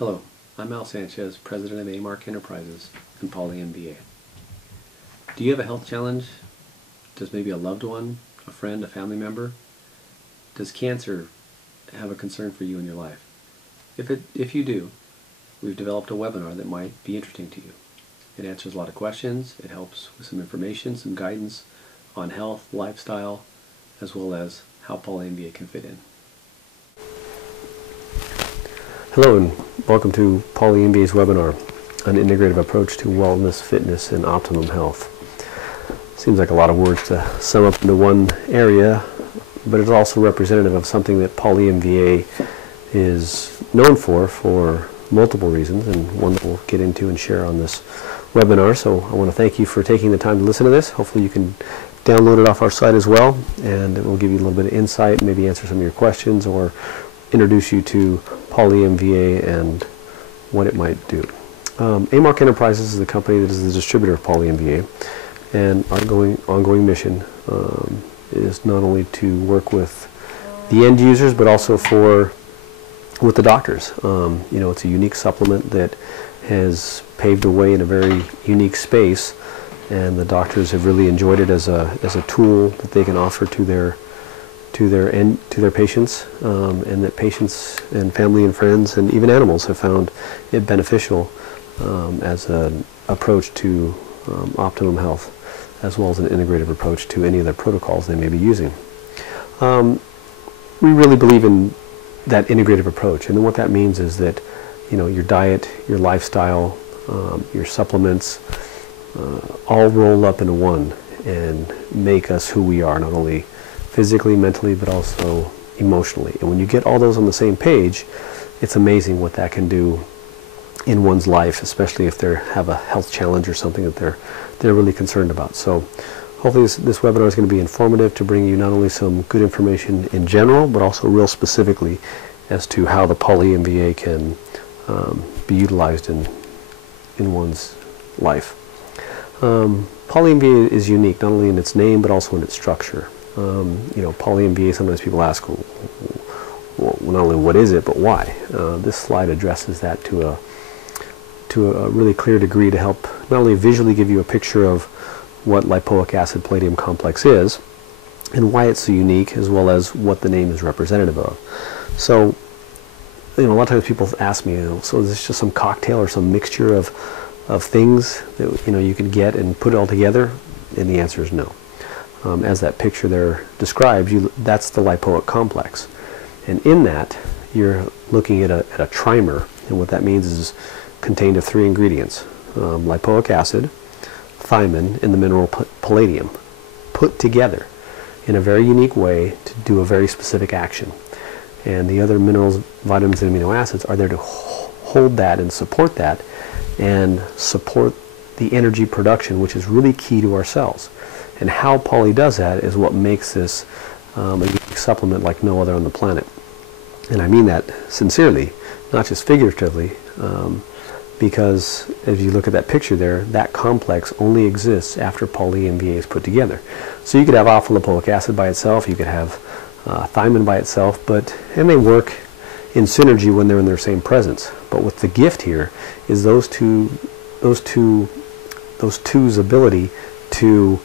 Hello, I'm Sanchez, President of A-Mark Enterprises and Poly MVA. Do you have a health challenge? Does maybe a loved one, a friend, a family member? Does cancer have a concern for you in your life? If you do, we've developed a webinar that might be interesting to you. It answers a lot of questions, it helps with some information, some guidance on health, lifestyle, as well as how Poly MVA can fit in. Hello and welcome to Poly MVA's webinar, an integrative approach to wellness, fitness, and optimum health. Seems like a lot of words to sum up into one area, but it's also representative of something that Poly MVA is known for multiple reasons, and one that we'll get into and share on this webinar. So I want to thank you for taking the time to listen to this. Hopefully you can download it off our site as well, and it will give you a little bit of insight, maybe answer some of your questions, or introduce you to Poly MVA and what it might do. A-Mark Enterprises is the company that is the distributor of Poly MVA, and our ongoing mission is not only to work with the end users, but also with the doctors. It's a unique supplement that has paved the way in a very unique space, and the doctors have really enjoyed it as a tool that they can offer to their patients, and that patients and family and friends and even animals have found it beneficial as an approach to optimum health, as well as an integrative approach to any of the protocols they may be using. We really believe in that integrative approach, and what that means is that your diet, your lifestyle, your supplements all roll up into one and make us who we are, not only physically, mentally, but also emotionally. And when you get all those on the same page, it's amazing what that can do in one's life, especially if they have a health challenge or something that they're really concerned about. So hopefully this webinar is going to be informative to bring you not only some good information in general, but also real specifically as to how the Poly MVA can be utilized in one's life. Poly MVA is unique not only in its name, but also in its structure. Poly MVA, sometimes people ask, well, not only what is it, but why? This slide addresses that to a really clear degree to help not only visually give you a picture of what lipoic acid palladium complex is and why it's so unique, as well as what the name is representative of. So, a lot of times people ask me, so is this just some cocktail or some mixture of things that you could get and put it all together? And the answer is no. As that picture there describes, that's the lipoic complex. And in that, you're looking at a trimer, and what that means is contained of three ingredients: lipoic acid, thiamine, and the mineral palladium, put together in a very unique way to do a very specific action. And the other minerals, vitamins, and amino acids are there to hold that and support that, and support the energy production, which is really key to our cells. And how Poly does that is what makes this a unique supplement like no other on the planet. And I mean that sincerely, not just figuratively, because if you look at that picture there, that complex only exists after Poly MVA is put together. So you could have alpha lipoic acid by itself, you could have thiamine by itself, and they work in synergy when they're in their same presence. But what the gift here is those two's ability to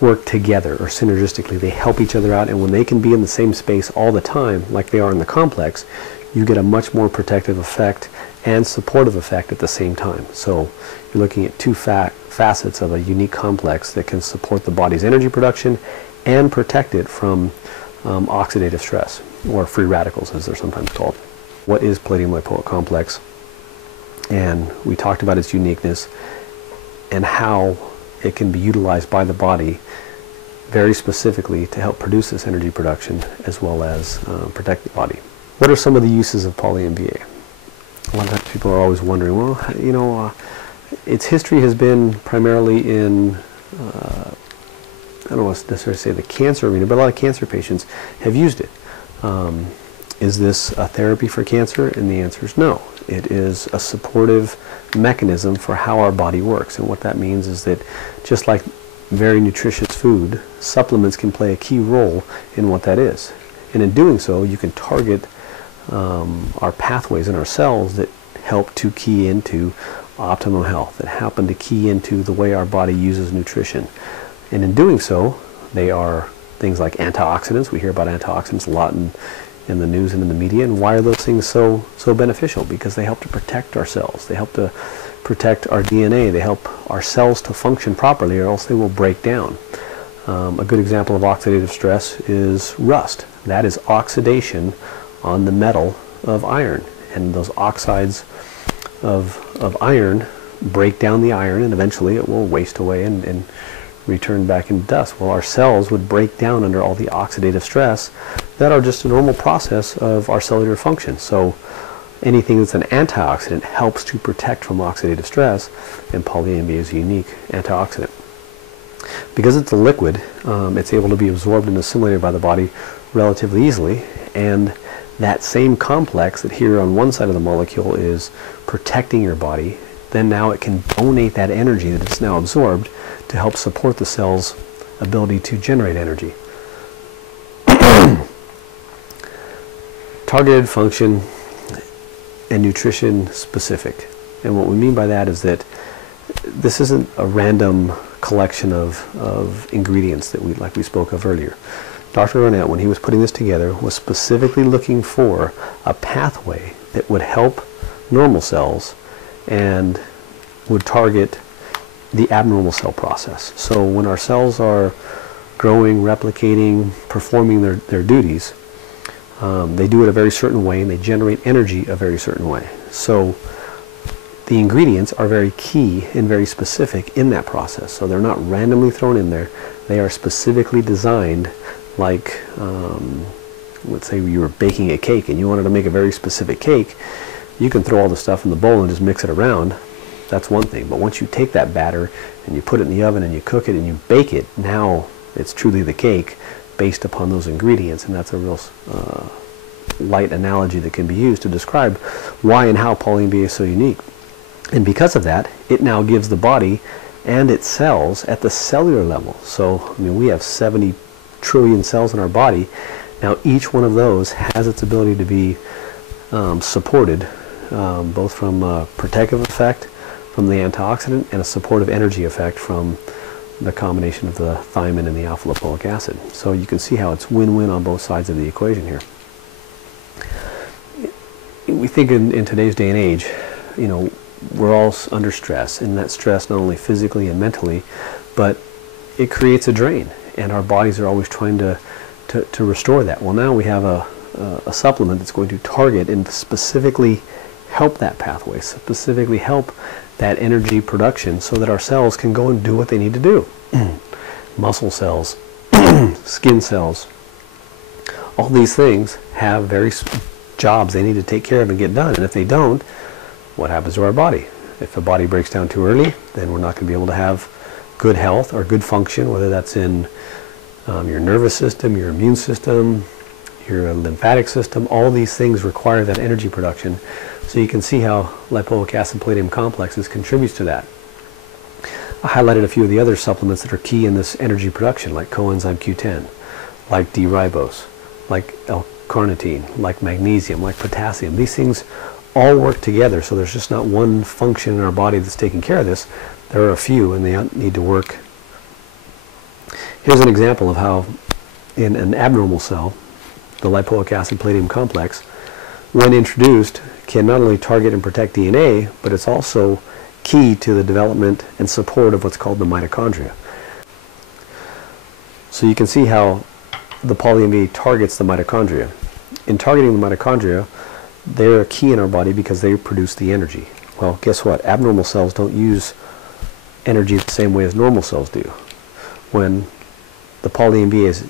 work together, or synergistically. They help each other out, and when they can be in the same space all the time, like they are in the complex, you get a much more protective effect and supportive effect at the same time. So you're looking at two facets of a unique complex that can support the body's energy production and protect it from oxidative stress, or free radicals as they're sometimes called. What is palladium lipoic complex? And we talked about its uniqueness and how it can be utilized by the body very specifically to help produce this energy production, as well as protect the body. What are some of the uses of Poly MVA? A lot of times people are always wondering, well, its history has been primarily in, I don't want to necessarily say the cancer arena, but a lot of cancer patients have used it. Is this a therapy for cancer? And the answer is no. It is a supportive mechanism for how our body works. And what that means is that just like very nutritious food, supplements can play a key role in what that is. And in doing so, you can target our pathways in our cells that help to key into optimum health, that happen to key into the way our body uses nutrition. And in doing so, they are things like antioxidants. We hear about antioxidants a lot in the news and in the media. And why are those things so beneficial? Because they help to protect our cells. They help to protect our DNA. They help our cells to function properly, or else they will break down. A good example of oxidative stress is rust. That is oxidation on the metal of iron. And those oxides of iron break down the iron, and eventually it will waste away and return back into dust. Well, our cells would break down under all the oxidative stress that are just a normal process of our cellular function. So anything that's an antioxidant helps to protect from oxidative stress, and Poly MVA is a unique antioxidant. Because it's a liquid, it's able to be absorbed and assimilated by the body relatively easily, and that same complex that here on one side of the molecule is protecting your body, then now it can donate that energy that it's now absorbed to help support the cell's ability to generate energy. Targeted function and nutrition specific. And what we mean by that is that this isn't a random collection of ingredients that like we spoke of earlier. Dr. Arnett, when he was putting this together, was specifically looking for a pathway that would help normal cells and would target the abnormal cell process. So when our cells are growing, replicating, performing their duties, they do it a very certain way, and they generate energy a very certain way. So the ingredients are very key and very specific in that process. So they're not randomly thrown in there. They are specifically designed like, let's say you were baking a cake and you wanted to make a very specific cake. You can throw all the stuff in the bowl and just mix it around. That's one thing. But once you take that batter and you put it in the oven and you cook it and you bake it, now it's truly the cake based upon those ingredients. And that's a real light analogy that can be used to describe why and how Poly MVA is so unique. And because of that, it now gives the body and its cells at the cellular level. So, I mean, we have 70 trillion cells in our body. Now, each one of those has its ability to be supported, both from a protective effect from the antioxidant and a supportive energy effect from the combination of the thiamine and the alpha lipoic acid. So you can see how it's win-win on both sides of the equation here. We think in today's day and age, you know, we're all under stress, and that stress not only physically and mentally, but it creates a drain, and our bodies are always trying to restore that. Well, now we have a supplement that's going to target and specifically help that pathway, specifically help that energy production so that our cells can go and do what they need to do. Muscle cells, skin cells, all these things have various jobs they need to take care of and get done, and if they don't, what happens to our body? If the body breaks down too early, then we're not going to be able to have good health or good function, whether that's in your nervous system, your immune system, your lymphatic system. All these things require that energy production. So you can see how lipoic acid palladium complexes contributes to that. I highlighted a few of the other supplements that are key in this energy production, like coenzyme Q10, like D-ribose, like L-carnitine, like magnesium, like potassium. These things all work together, so there's just not one function in our body that's taking care of this. There are a few, and they need to work. Here's an example of how in an abnormal cell, the lipoic acid palladium complex, when introduced, can not only target and protect DNA, but it's also key to the development and support of what's called the mitochondria. So you can see how the Poly MVA targets the mitochondria. In targeting the mitochondria, they're key in our body because they produce the energy. Well, guess what? Abnormal cells don't use energy the same way as normal cells do. When the Poly MVA is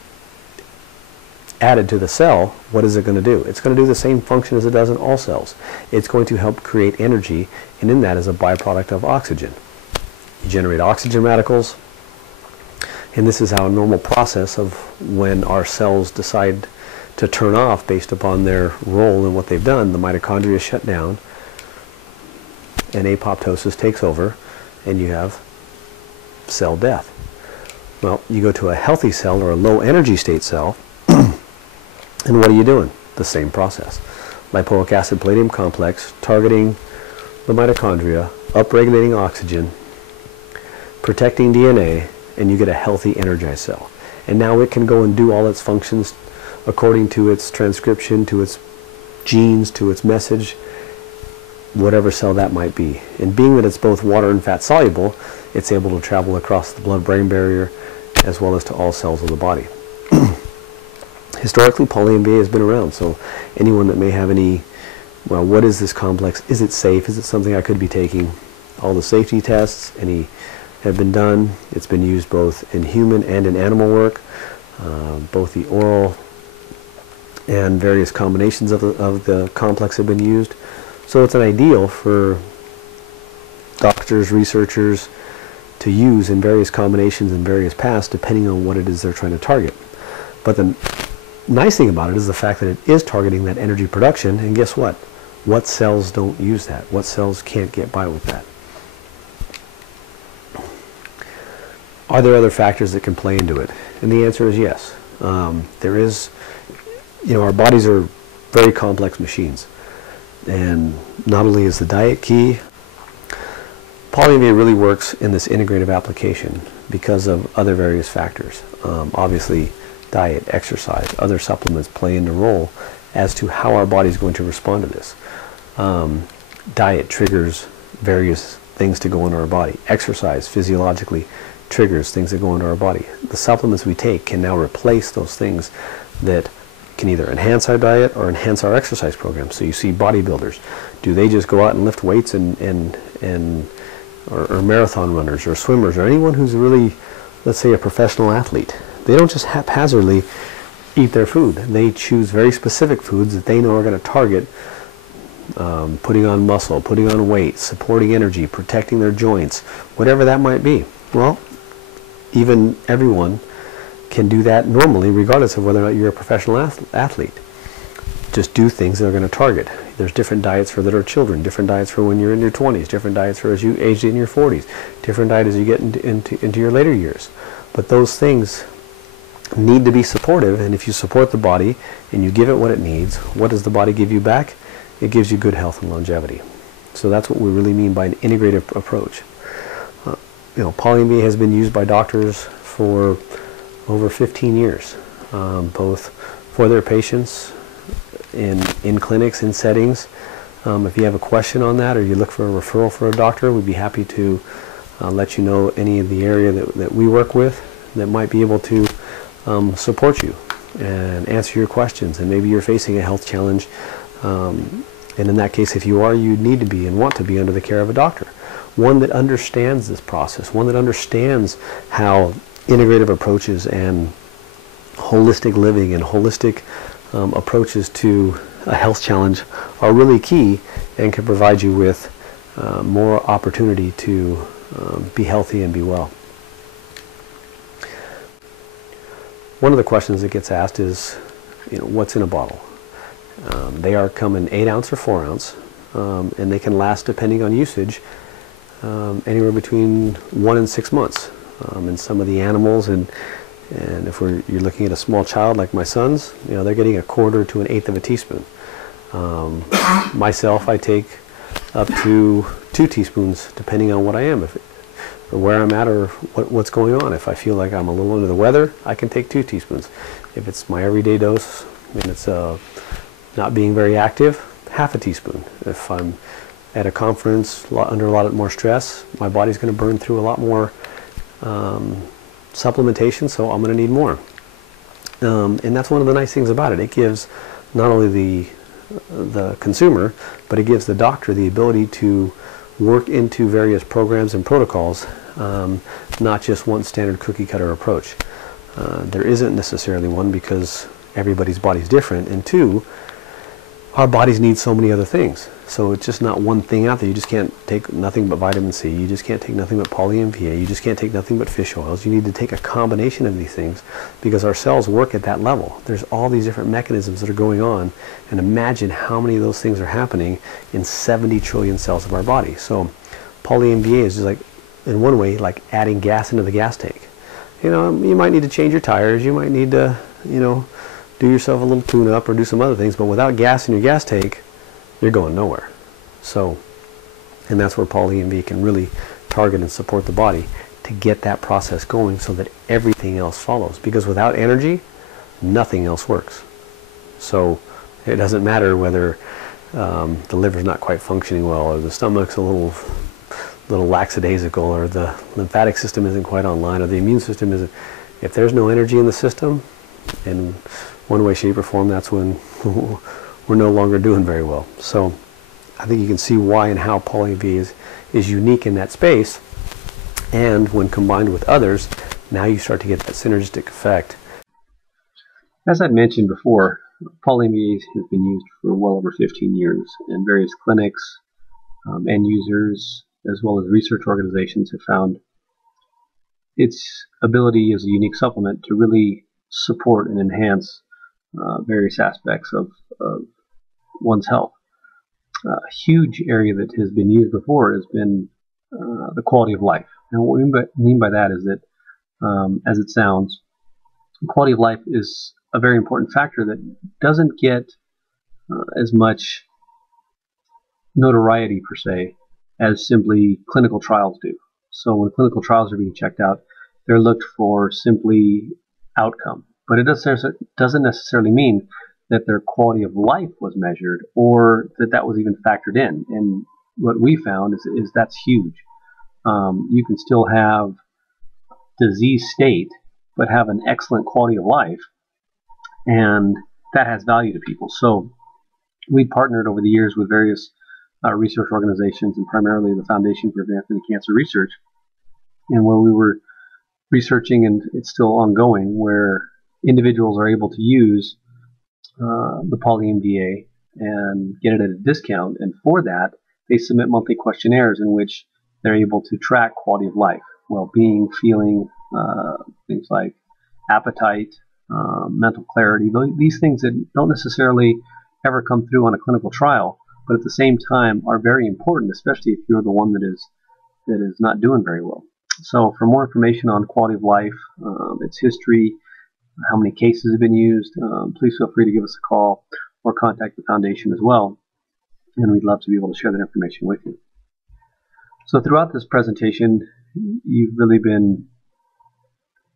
added to the cell, what is it going to do? It's going to do the same function as it does in all cells. It's going to help create energy, and in that is a byproduct of oxygen. You generate oxygen radicals, and this is how a normal process of when our cells decide to turn off based upon their role in what they've done, the mitochondria shut down, and apoptosis takes over, and you have cell death. Well, you go to a healthy cell or a low energy state cell, and what are you doing? The same process. Lipoic acid palladium complex targeting the mitochondria, upregulating oxygen, protecting DNA, and you get a healthy, energized cell. And now it can go and do all its functions according to its transcription, to its genes, to its message, whatever cell that might be. And being that it's both water and fat soluble, it's able to travel across the blood-brain barrier as well as to all cells of the body. Historically, Poly MVA has been around, so anyone that may have any, well, what is this complex? Is it safe? Is it something I could be taking? All the safety tests, have been done. It's been used both in human and in animal work, both the oral and various combinations of the complex have been used. So it's an ideal for doctors, researchers to use in various combinations and various paths depending on what it is they're trying to target. But the nice thing about it is the fact that it is targeting that energy production, and guess what? What cells don't use that? What cells can't get by with that? Are there other factors that can play into it? And the answer is yes. There is, our bodies are very complex machines. And not only is the diet key, Poly MVA really works in this integrative application because of other various factors. Obviously, diet, exercise, other supplements play into role as to how our body is going to respond to this. Diet triggers various things to go into our body. Exercise physiologically triggers things that go into our body. The supplements we take can now replace those things that can either enhance our diet or enhance our exercise program. So you see bodybuilders, do they just go out and lift weights or marathon runners or swimmers or anyone who's really, let's say, a professional athlete? They don't just haphazardly eat their food. They choose very specific foods that they know are going to target putting on muscle, putting on weight, supporting energy, protecting their joints, whatever that might be. Well, even everyone can do that normally, regardless of whether or not you're a professional athlete. Just do things that are going to target. There's different diets for that are children, different diets for when you're in your 20s, different diets for as you age in your 40s, different diet as you get into your later years. But those things need to be supportive, and if you support the body and you give it what it needs, what does the body give you back? It gives you good health and longevity. So that's what we really mean by an integrative approach. Poly MVA has been used by doctors for over 15 years, both for their patients, in clinics, in settings. If you have a question on that or you look for a referral for a doctor, we'd be happy to let you know any of the area that we work with that might be able to support you and answer your questions. And maybe you're facing a health challenge, and in that case, if you are, you need to be and want to be under the care of a doctor. One that understands this process, one that understands how integrative approaches and holistic living and holistic approaches to a health challenge are really key and can provide you with more opportunity to be healthy and be well. One of the questions that gets asked is, what's in a bottle? They come in 8 ounce or 4 ounce, and they can last, depending on usage, anywhere between 1 and 6 months. And some of the animals, and if you're looking at a small child like my sons, they're getting 1/4 to 1/8 of a teaspoon. Myself, I take up to 2 teaspoons, depending on what I am, or where I'm at, or what's going on. If I feel like I'm a little under the weather, I can take 2 teaspoons. If it's my everyday dose and it's not being very active, 1/2 a teaspoon. If I'm at a conference under a lot more stress, my body's going to burn through a lot more supplementation, so I'm going to need more. And that's one of the nice things about it. It gives not only the consumer, but it gives the doctor the ability to work into various programs and protocols, not just one standard cookie cutter approach. There isn't necessarily one, because everybody's body's different, and 2, our bodies need so many other things. So it's just not one thing out there. You just can't take nothing but vitamin C. You just can't take nothing but Poly MVA. You just can't take nothing but fish oils. You need to take a combination of these things, because our cells work at that level. There's all these different mechanisms that are going on, and imagine how many of those things are happening in 70 trillion cells of our body. So Poly MVA is just like, in one way, like adding gas into the gas tank. You might need to change your tires. You might need to, do yourself a little tune-up or do some other things, but without gas in your gas tank, you're going nowhere. So And that's where Poly MVA can really target and support the body to get that process going so that everything else follows. Because without energy, nothing else works. So it doesn't matter whether the liver's not quite functioning well, or the stomach's a little lackadaisical, or the lymphatic system isn't quite online, or the immune system isn't. If there's no energy in the system, in one way, shape, or form, that's when we're no longer doing very well. So I think you can see why and how Poly MVA is unique in that space. And when combined with others, now you start to get that synergistic effect. As I mentioned before, Poly MVA has been used for well over 15 years, and various clinics, end users, as well as research organizations have found its ability as a unique supplement to really support and enhance various aspects of one's health. A huge area that has been used before has been the quality of life. And what we mean by that is that, as it sounds, quality of life is a very important factor that doesn't get as much notoriety per se as simply clinical trials do. So when clinical trials are being checked out, they're looked for simply outcome. But it doesn't necessarily mean that their quality of life was measured or that was even factored in. And what we found is that's huge. You can still have disease state, but have an excellent quality of life, and that has value to people. So we partnered over the years with various research organizations, and primarily the Foundation for Advancing Cancer Research, and where we were researching, and it's still ongoing, where individuals are able to use the Poly MVA and get it at a discount, and for that they submit monthly questionnaires in which they're able to track quality of life, well-being, feeling, things like appetite, mental clarity, these things that don't necessarily ever come through on a clinical trial, but at the same time are very important, especially if you're the one that is not doing very well. So for more information on quality of life, its history, how many cases have been used, please feel free to give us a call or contact the foundation as well, and we'd love to be able to share that information with you. So throughout this presentation, you've really been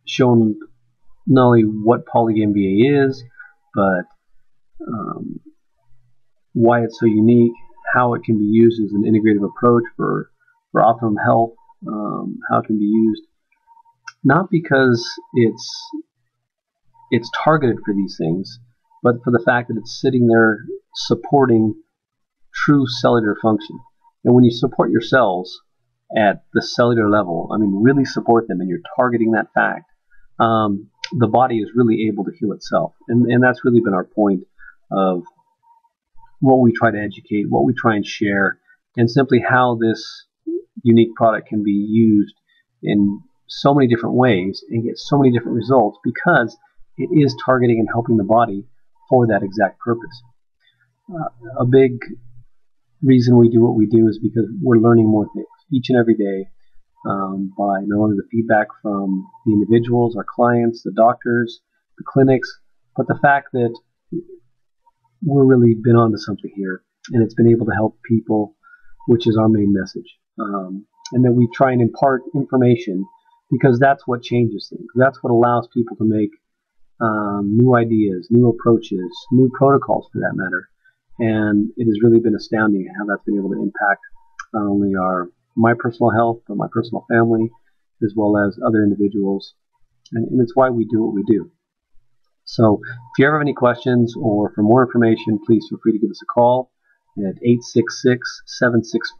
shown not only what Poly MVA is, but why it's so unique, how it can be used as an integrative approach for optimum health, how it can be used, not because it's targeted for these things, but for the fact that it's sitting there supporting true cellular function. And when you support your cells at the cellular level, I mean really support them, and you're targeting that fact, the body is really able to heal itself. And that's really been our point of what we try to educate, what we try and share, and simply how this unique product can be used in so many different ways and get so many different results, because it is targeting and helping the body for that exact purpose. A big reason we do what we do is because we're learning more things each and every day, by not only the feedback from the individuals, our clients, the doctors, the clinics, but the fact that we're really been onto something here, and it's been able to help people, which is our main message. And that we try and impart information, because that's what changes things. That's what allows people to make new ideas, new approaches, new protocols for that matter. And it has really been astounding how that's been able to impact not only my personal health, but my personal family, as well as other individuals. And it's why we do what we do. So if you ever have any questions or for more information, please feel free to give us a call at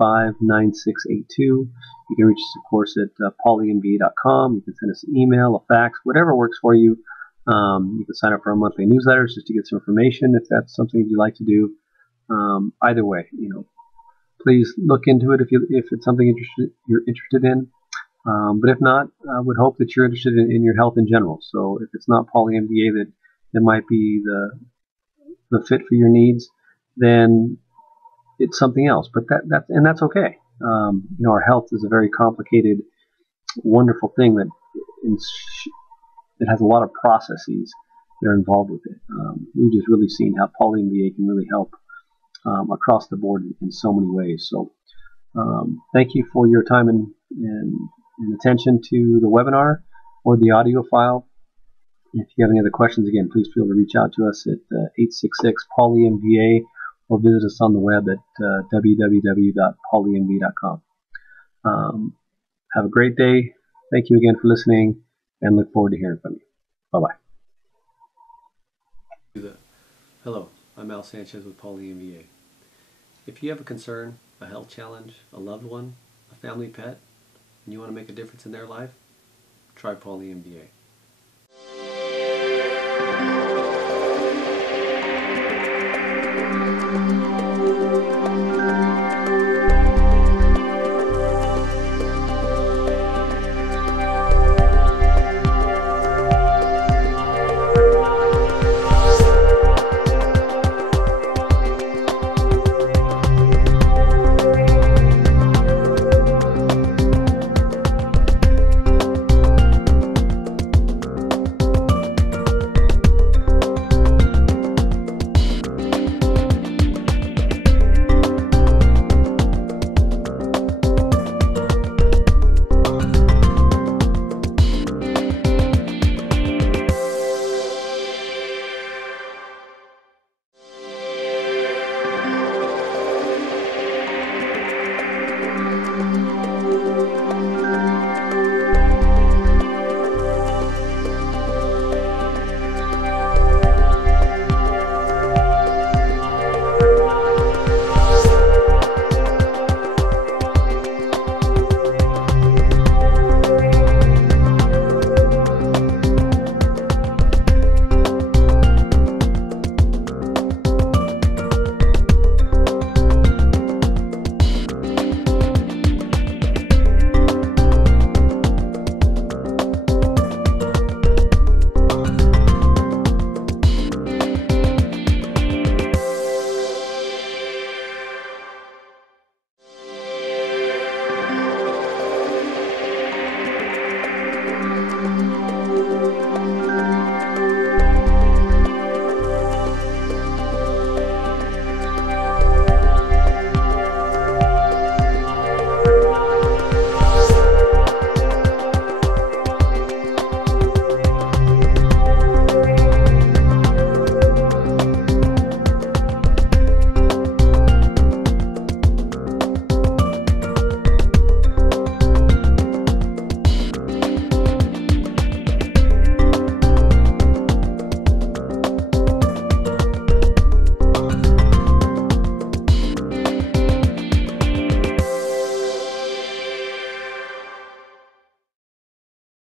866-765-9682. You can reach us, of course, at polymva.com. You can send us an email, a fax, whatever works for you. You can sign up for our monthly newsletters just to get some information if that's something you'd like to do. Either way, please look into it if it's something you're interested in. But if not, I would hope that you're interested in your health in general. So if it's not Poly MVA that might be the fit for your needs, then it's something else. But that's okay. Our health is a very complicated, wonderful thing that has a lot of processes that are involved with it. We've just really seen how Poly MVA can really help across the board in so many ways. So Thank you for your time and attention to the webinar or the audio file. If you have any other questions, again, please feel to reach out to us at 866 Poly MVA or visit us on the web at www.polymva.com. Have a great day. Thank you again for listening and look forward to hearing from you. Bye-bye. Hello, I'm Al Sanchez with Poly MVA. If you have a concern, a health challenge, a loved one, a family pet, and you want to make a difference in their life, try Poly MVA.